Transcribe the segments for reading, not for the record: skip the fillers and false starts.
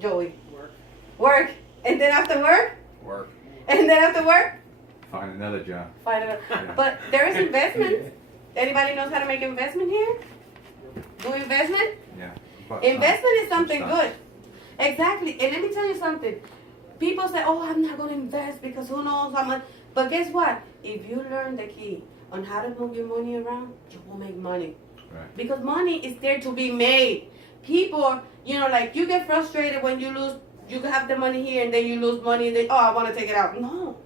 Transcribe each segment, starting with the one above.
Joey? Work. Work. And then after work? Work. And then after work? Find another job. Find another. Yeah. But there is investment. Anybody knows how to make investment here? Do investment? Yeah. But Investment is something some stuff. good. Exactly. And let me tell you something. People say, oh, I'm not going to invest because who knows how much. But guess what? If you learn the key on how to move your money around, you will make money. Right. Because money is there to be made. People, like you get frustrated when you lose, you have the money here and then you lose money and then, oh, I want to take it out. No.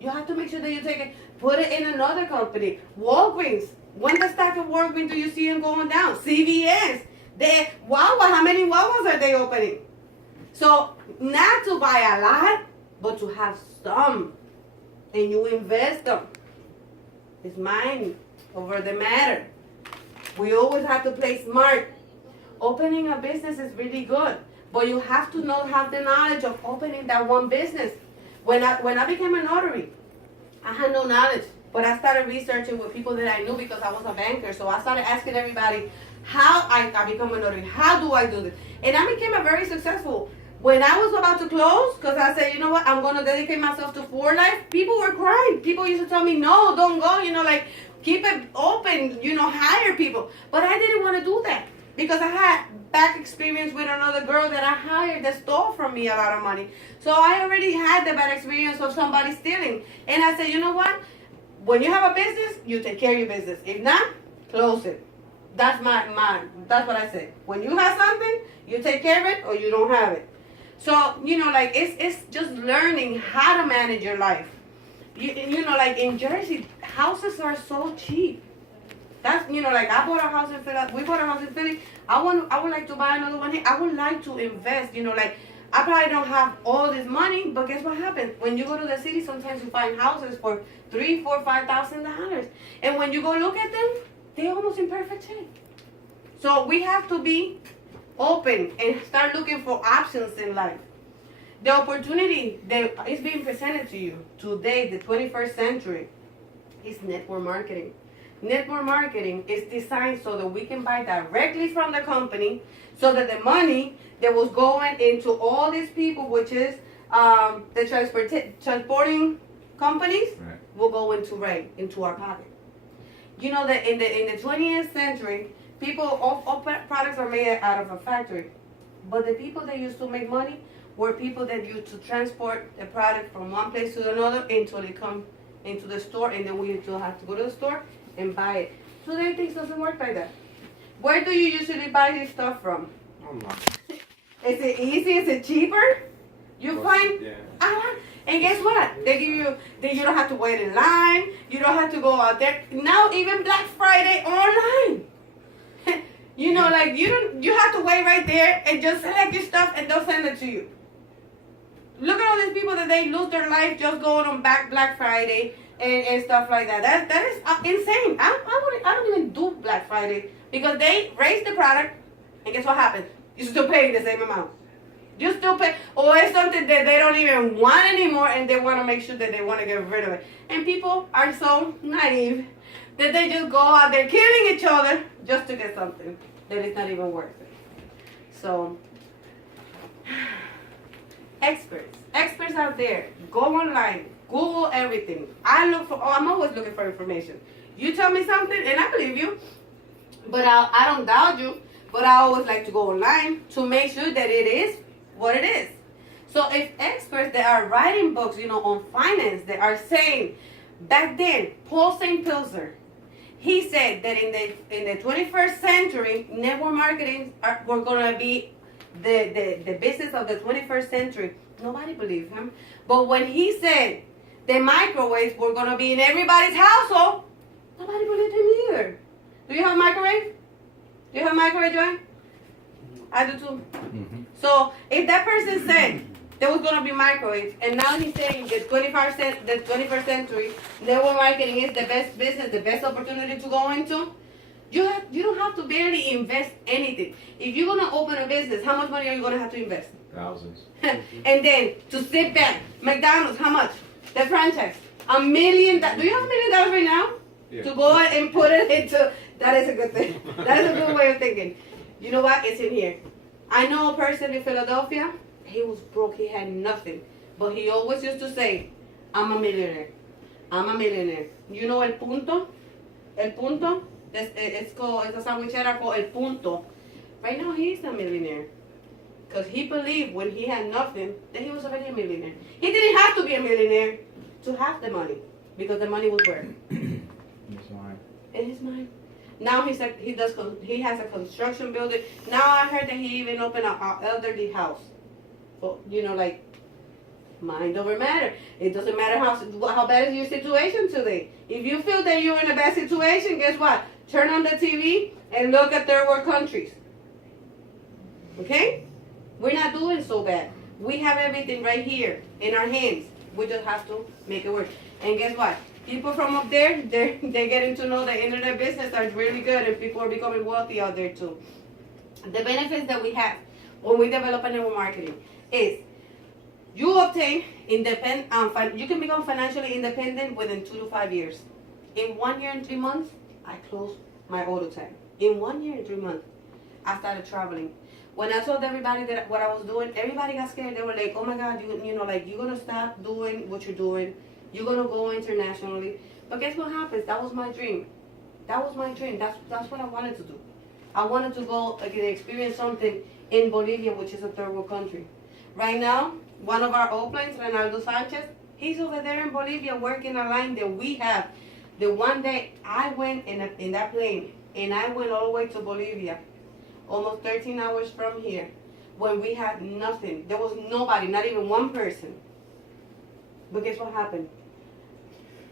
You have to make sure that you take it, put it in another company. Walgreens. When the stock of Walgreens do you see them going down? CVS. Wawa, how many Wawas are they opening? So, not to buy a lot, but to have some. And you invest them. It's mine over the matter. We always have to play smart. Opening a business is really good, but you have to have the knowledge of opening that one business. When I became a notary, I had no knowledge, but I started researching with people that I knew because I was a banker. So I started asking everybody how I become a notary. How do I do this? And I became a very successful. When I was about to close, because I said, you know what, I'm going to dedicate myself to for life, people were crying. People used to tell me, no, don't go, keep it open, hire people. But I didn't want to do that because I had back experience with another girl that I hired that stole from me a lot of money. So I already had the bad experience of somebody stealing. And I said, you know what, when you have a business, you take care of your business. If not, close it. That's that's what I say. When you have something, you take care of it or you don't have it. So, it's just learning how to manage your life. Like in Jersey, houses are so cheap. That's, I bought a house in Philly. We bought a house in Philly. I would like to buy another one here. I would like to invest, I probably don't have all this money, but guess what happens? When you go to the city, sometimes you find houses for $3,000, $4,000, $5,000. And when you go look at them, they're almost in perfect shape. So we have to be open and start looking for options in life. The opportunity that is being presented to you today, the 21st century, is network marketing. Network marketing is designed so that we can buy directly from the company, so that the money that was going into all these people, which is the transporting companies, Right. will go into our pocket. You know that in the 20th century, all products are made out of a factory. But the people that used to make money were people that used to transport the product from one place to another until they come into the store, and then we still have to go to the store and buy it. Today things doesn't work like that. Where do you usually buy this stuff from? Online. Is it easy? Is it cheaper? You find Yeah. and guess what? They give you you don't have to wait in line. You don't have to go out there. Now even Black Friday online. You have to wait right there and just select your stuff and they'll send it to you. Look at all these people that they lose their life just going on Black Friday and stuff like that. That is insane. I don't even do Black Friday because they raise the product and guess what happens? You still pay the same amount. You still pay, or it's something that they don't even want anymore and they want to make sure that they want to get rid of it. And people are so naive that they just go out there killing each other just to get something that is not even worth it. So, experts out there, go online, Google everything. I'm always looking for information. You tell me something and I believe you, but I don't doubt you, but I always like to go online to make sure that it is what it is. So if experts that are writing books, on finance, that are saying, back then, Paul St. Pilzer, he said that in the 21st century, network marketing were going to be the business of the 21st century. Nobody believed him. But when he said the microwaves were going to be in everybody's household, nobody believed him either. Do you have a microwave? Do you have a microwave, Joanne? I do too. Mm-hmm. So if that person said there was going to be microwaves, and now he's saying the 21st century, network marketing is the best business, the best opportunity to go into, you don't have to barely invest anything. If you're going to open a business, how much money are you going to have to invest? Thousands. And then to sit back, McDonald's, how much? The franchise, $1 million. Do you have $1 million right now? Yeah. To go and put it into, that is a good thing. That is a good way of thinking. You know what? It's in here. I know a person in Philadelphia. He was broke. He had nothing, but he always used to say, "I'm a millionaire. I'm a millionaire." You know el punto? El punto. It's called. It's a sandwichera called El Punto. Right now, he's a millionaire. Because he believed when he had nothing that he was already a millionaire. He didn't have to be a millionaire to have the money. Because the money was where? It's mine. In his mind. Now he has a construction building. Now I heard that he even opened an elderly house. So, like, mind over matter. It doesn't matter how bad is your situation today. If you feel that you're in a bad situation, guess what? Turn on the TV and look at third world countries. Okay? We're not doing so bad. We have everything right here in our hands. We just have to make it work. And guess what? People from up there, they're getting to know the internet business are really good, and people are becoming wealthy out there too. The benefits that we have when we develop a network marketing is you obtain you can become financially independent within 2 to 5 years. In 1 year and 3 months, I closed my auto tag. In 1 year and 3 months, I started traveling. When I told everybody that what I was doing, everybody got scared. They were like, "Oh my God, you're gonna stop doing what you're doing. You're gonna go internationally." But guess what happens? That was my dream. That was my dream. That's what I wanted to do. I wanted to go experience something in Bolivia, which is a third world country. Right now, one of our airplanes, Ronaldo Sanchez, he's over there in Bolivia working a line that we have. The one day I went in that plane, and I went all the way to Bolivia, almost 13 hours from here, when we had nothing. There was nobody, not even one person. But guess what happened?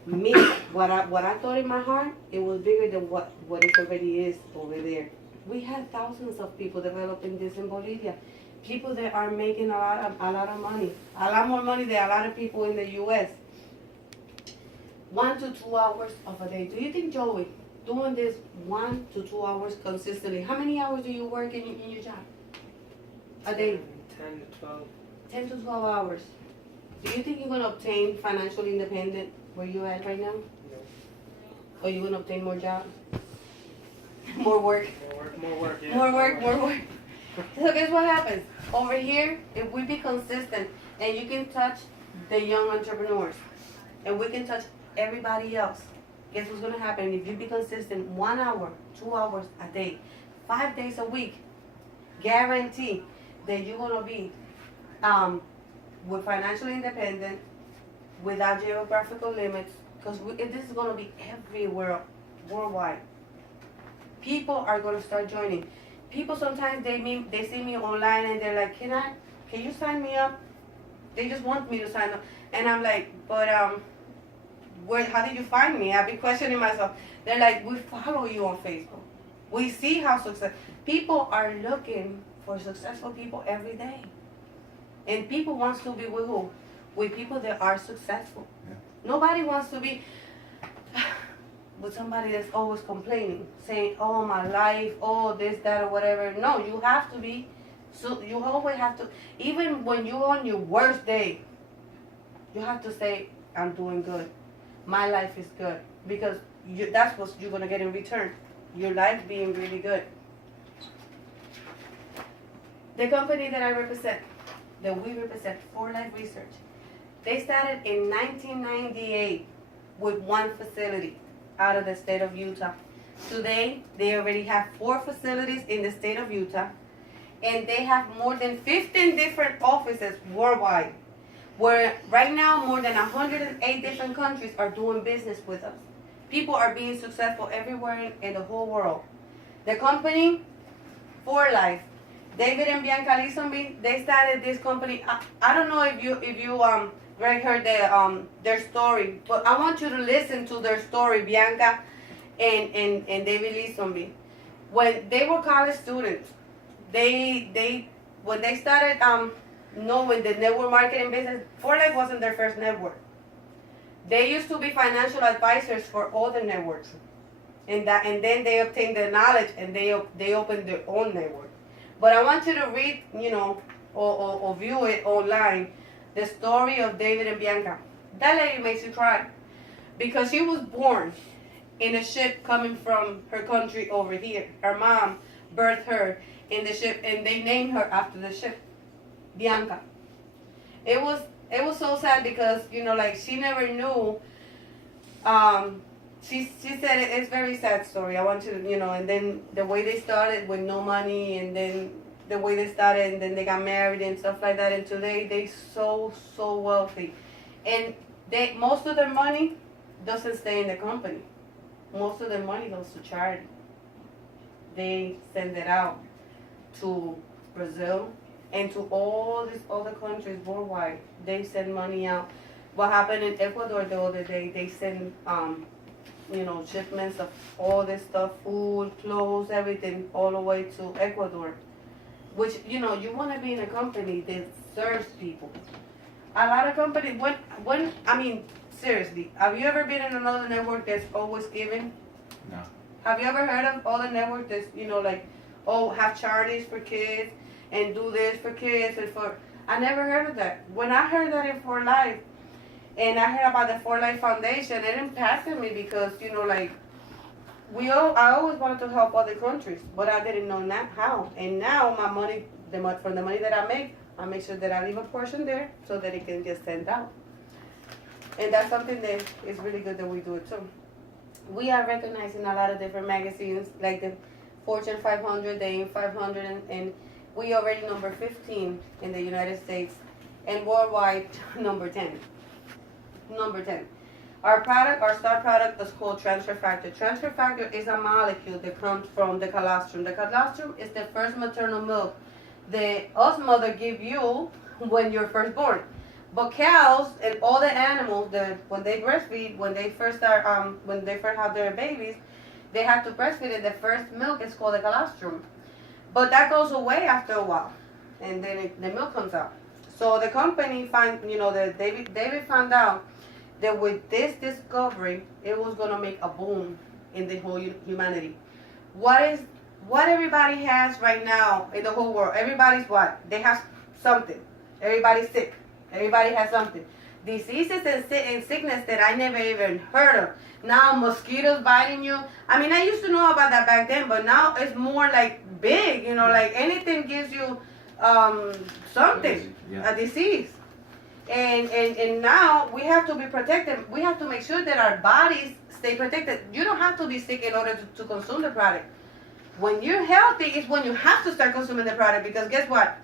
Me, what I thought in my heart, it was bigger than what it already is over there. We had thousands of people developing this in Bolivia. People that are making a lot of money. A lot more money than a lot of people in the U.S. 1 to 2 hours of a day. Do you think, Joey, doing this 1 to 2 hours consistently, how many hours do you work in your job? A day? 10 to 12. 10 to 12 hours. Do you think you're going to obtain financial independent where you at right now? No. Or you're going to obtain more jobs? More work? More work, yeah. More work. So guess what happens? Over here, if we be consistent, and you can touch the young entrepreneurs, and we can touch everybody else, guess what's going to happen? If you be consistent 1 hour, 2 hours a day, 5 days a week, guarantee that you're going to be with financially independent, without geographical limits, because this is going to be everywhere, worldwide. People are going to start joining. People sometimes they see me online and they're like, can you sign me up? They just want me to sign up, and I'm like, but how did you find me? I've been questioning myself. They're like, we follow you on Facebook. We see how people are looking for successful people every day. And people wants to be with who? With people that are successful. Yeah. Nobody wants to be with somebody that's always complaining, saying, "Oh, my life, oh, this, that, or whatever." No, you have to be. So you always have to, even when you're on your worst day, you have to say, "I'm doing good. My life is good," because that's what you're gonna get in return. Your life being really good. The company that we represent, For Life Research, they started in 1998 with one facility out of the state of Utah. Today, they already have 4 facilities in the state of Utah, and they have more than 15 different offices worldwide, where right now more than 108 different countries are doing business with us. People are being successful everywhere in the whole world. The company, For Life, David and Bianca Lisonby, they started this company. I don't know if you Greg heard their story, but I want you to listen to their story, Bianca and David Lisonby. When they were college students, when they started knowing the network marketing business, For Life wasn't their first network. They used to be financial advisors for other networks, and then they obtained the knowledge and they opened their own network. But I want you to read, or view it online, the story of David and Bianca. That lady makes you cry, because she was born in a ship coming from her country over here. Her mom birthed her, in the ship, and they named her after the ship, Bianca. It was so sad because like she never knew. She said it's a very sad story. I want you to and then the way they started with no money, and then the way they started, and then they got married and stuff like that, and today they so wealthy, and most of their money doesn't stay in the company. Most of their money goes to charity. They send it out to Brazil and to all these other countries worldwide. They send money out. What happened in Ecuador the other day, they send shipments of all this stuff, food, clothes, everything, all the way to Ecuador. Which, you want to be in a company that serves people. A lot of companies, seriously, have you ever been in another network that's always giving? No. Have you ever heard of other networks that's, have charities for kids and do this for kids and for... I never heard of that. When I heard that in For Life, and I heard about the For Life Foundation, it impacted me because, I always wanted to help other countries, but I didn't know how. And now my money, from the money that I make sure that I leave a portion there so that it can get sent out. And that's something that is really good that we do it too. We are recognized in a lot of different magazines, like the Fortune 500, the Inc. 500, and we already number 15 in the United States, and worldwide number 10. Number 10. Our star product is called Transfer Factor. Transfer Factor is a molecule that comes from the colostrum. The colostrum is the first maternal milk that us mother give you when you're first born. But cows and all the animals, when they breastfeed, when they first have their babies, they have to breastfeed it. The first milk is called the colostrum. But that goes away after a while, and then the milk comes out. So the company David found out that with this discovery, it was going to make a boom in the whole humanity. What everybody has right now in the whole world? Everybody's what? They have something. Everybody's sick. Everybody has something. Diseases and sickness that I never even heard of. Now mosquitoes biting you. I used to know about that back then, but now it's more like big, like anything gives you something, a disease. And now we have to be protected. We have to make sure that our bodies stay protected. You don't have to be sick in order to consume the product. When you're healthy is when you have to start consuming the product, because guess what?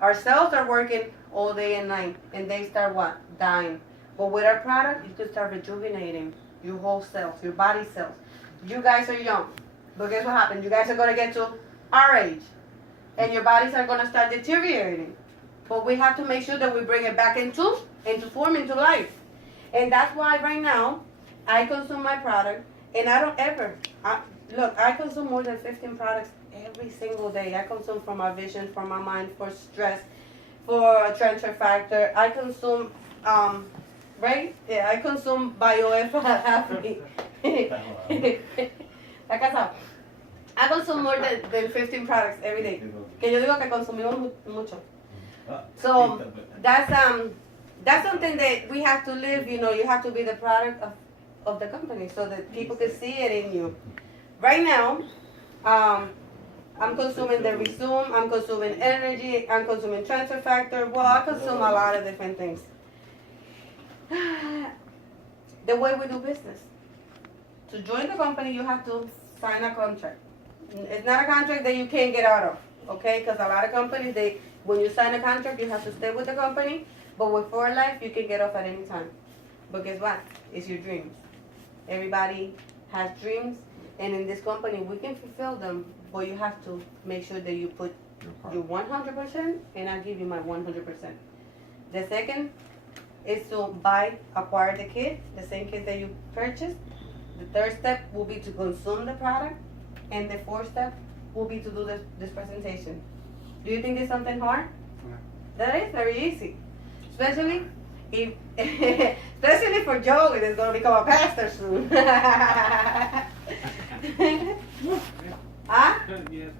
Our cells are working all day and night, and they start what? Dying. But with our product, you can start rejuvenating your whole cells, your body cells. You guys are young, but guess what happens? You guys are going to get to our age, and your bodies are going to start deteriorating. But we have to make sure that we bring it back into form, into life. And that's why right now, I consume my product, and I don't ever... I consume more than 15 products every single day. I consume for my vision, for my mind, for stress, for a transfer factor. I consume, right? Yeah, I consume BioF happy. I consume more than 15 products every day. Que yo digo que consumimos mucho. So that's something that we have to live. You have to be the product of the company so that people can see it in you. Right now, I'm consuming the Resume, I'm consuming energy, I'm consuming transfer factor. Well, I consume a lot of different things. The way we do business. To join the company, you have to sign a contract. It's not a contract that you can't get out of, okay? Because a lot of companies, when you sign a contract, you have to stay with the company. But with For Life, you can get off at any time. But guess what? It's your dreams. Everybody has dreams. And in this company, we can fulfill them, but you have to make sure that you put your 100%, and I'll give you my 100%. The second is to acquire the kit, the same kit that you purchased. The third step will be to consume the product, and the fourth step will be to do this presentation. Do you think it's something hard? No. That is very easy, especially for Joey that's going to become a pastor soon. Huh? Yeah.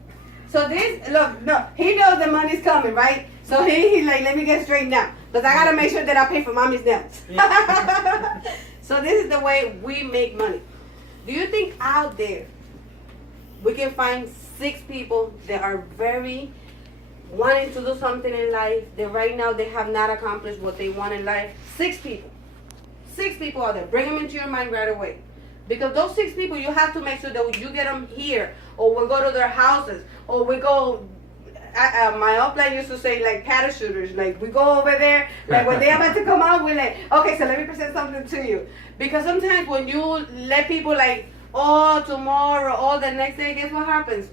So he knows the money's coming, right? So he's like, let me get straight now, because I got to make sure that I pay for mommy's nails. Yeah. So this is the way we make money. Do you think out there we can find 6 people that are very wanting to do something in life, that right now they have not accomplished what they want in life. 6 people. 6 people out there. Bring them into your mind right away. Because those 6 people, you have to make sure that you get them here, or we go to their houses, or we go. My upline used to say like parachuters, like we go over there, like when they're about to come out, we're like, okay, so let me present something to you. Because sometimes when you let people like, oh, tomorrow, or the next day, guess what happens?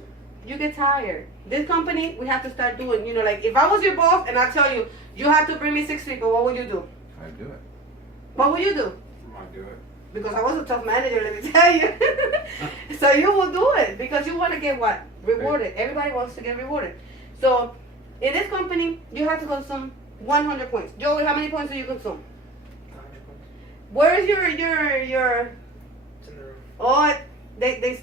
You get tired. This company, we have to start doing, you know, like if I was your boss and I tell you, you have to bring me 6 people, what would you do? I'd do it. What would you do? I'd do it. Because I was a tough manager, let me tell you. So you will do it because you want to get what? Rewarded. Everybody wants to get rewarded. So in this company, you have to consume 100 points. Joey, how many points do you consume? 100 points. Where is your It's in the room. oh they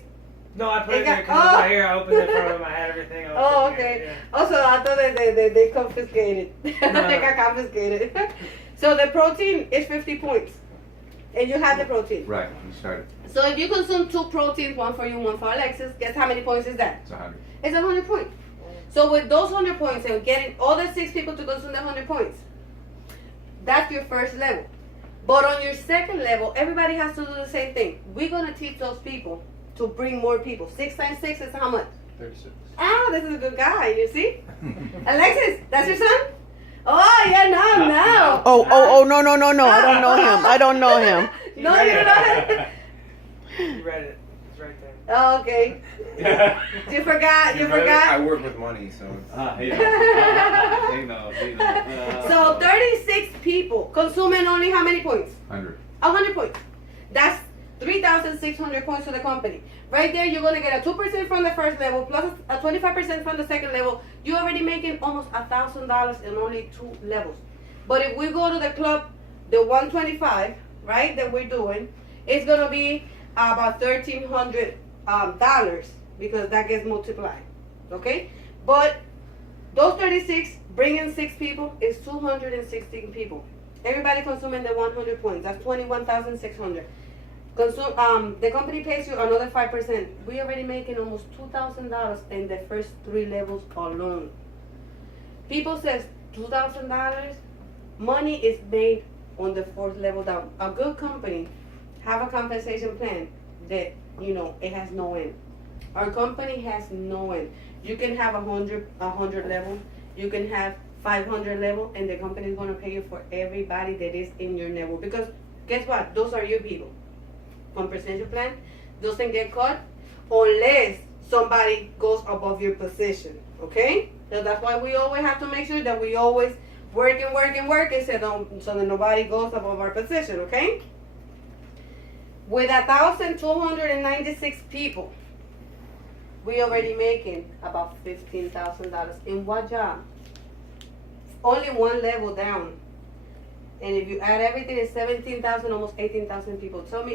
No, I put It it got- there because I was oh. right here. I opened it for them. I had everything. I was oh sitting okay. here, Also, I thought that they confiscated. They got confiscated. So the protein is 50 points, and you have the protein. Right, you started. So if you consume 2 proteins, one for you, one for Alexis, guess how many points is that? It's 100. It's 100 points. So with those 100 points and getting all the 6 people to consume the 100 points, that's your first level. But on your second level, everybody has to do the same thing. We're going to teach those people to bring more people. 6 times 6 is how much? 36. Ah, this is a good guy, you see? Alexis, that's your son? Oh, yeah, no. Oh, no, I don't know him. I don't know him. No, you don't know him? You read it. It's right there. Oh, okay. You forgot. I work with money, so. They know. So 36 people consuming only how many points? 100. 100 points. That's 3,600 points to the company. Right there, you're gonna get a 2% from the first level plus a 25% from the second level. You're already making almost $1,000 in only 2 levels. But if we go to the club, the 125, right, that we're doing, it's gonna be about $1,300 because that gets multiplied. Okay, but those 36 bringing 6 people is 216 people. Everybody consuming the 100 points. That's 21,600. The company pays you another 5%. We already making almost $2,000 in the first 3 levels alone. People says $2,000. Money is made on the 4th level down. A good company have a compensation plan that it has no end. Our company has no end. You can have 100 level. You can have 500 level, and the company is gonna pay you for everybody that is in your level. Because guess what? Those are your people. Compensation plan doesn't get cut unless somebody goes above your position. Okay? So that's why we always have to make sure that we always working so that nobody goes above our position. Okay? With 1,296 people, we already making about $15,000. In what job? Only 1 level down. And if you add everything, it's 17,000, almost 18,000 people. Tell me